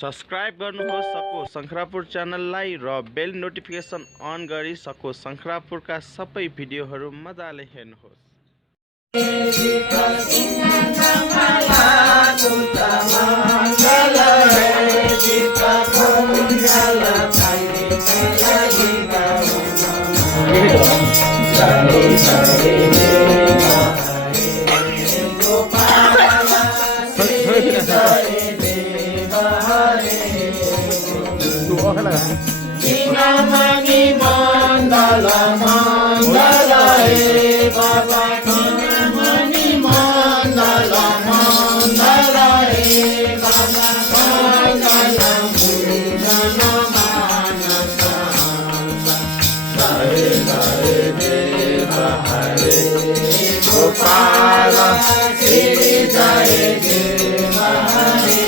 Subscribe गर्नुहोस् सको शंखरापुर च्यानललाई र बेल नोटिफिकेसन अन गरी सको शंखरापुरका सबै भिडियोहरू मजाले हेर्नुहोस्। Dinamani mandala mandala he Baba Dinamani mandala mandala he Baba mandala mudana manasa Hare Hare Deva Hare Gopala Shri Jai Deva Hare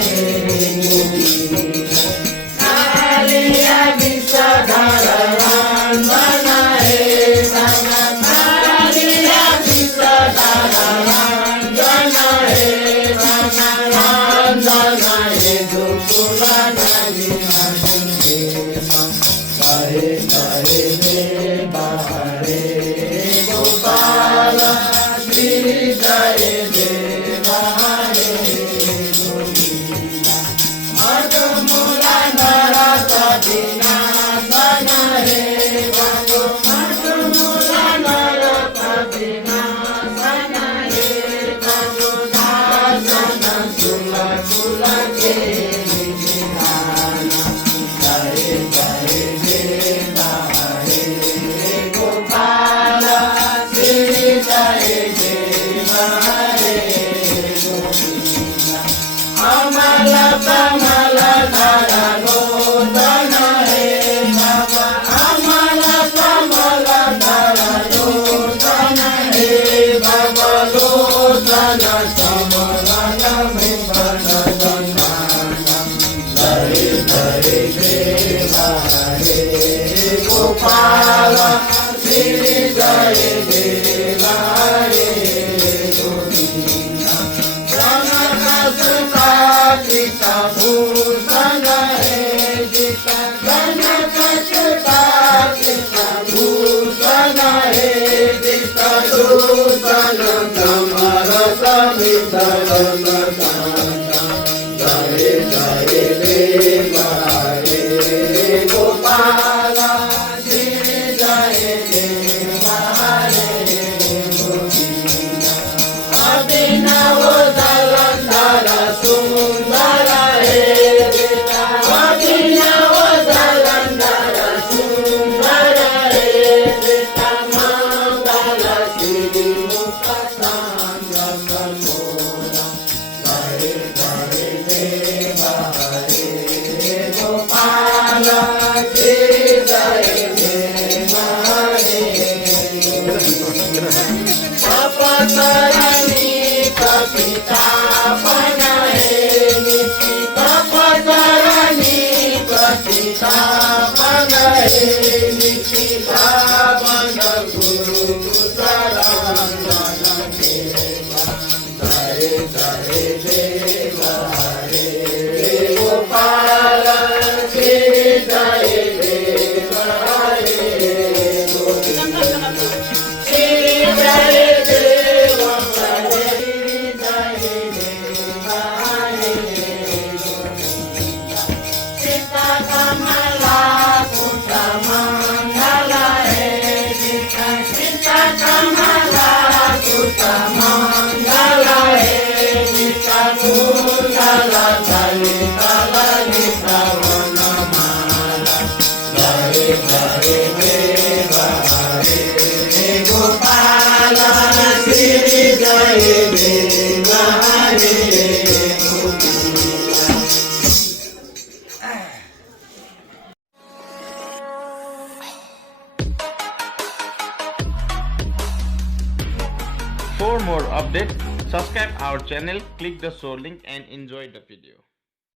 For more updates, subscribe our channel, click the show link and enjoy the video.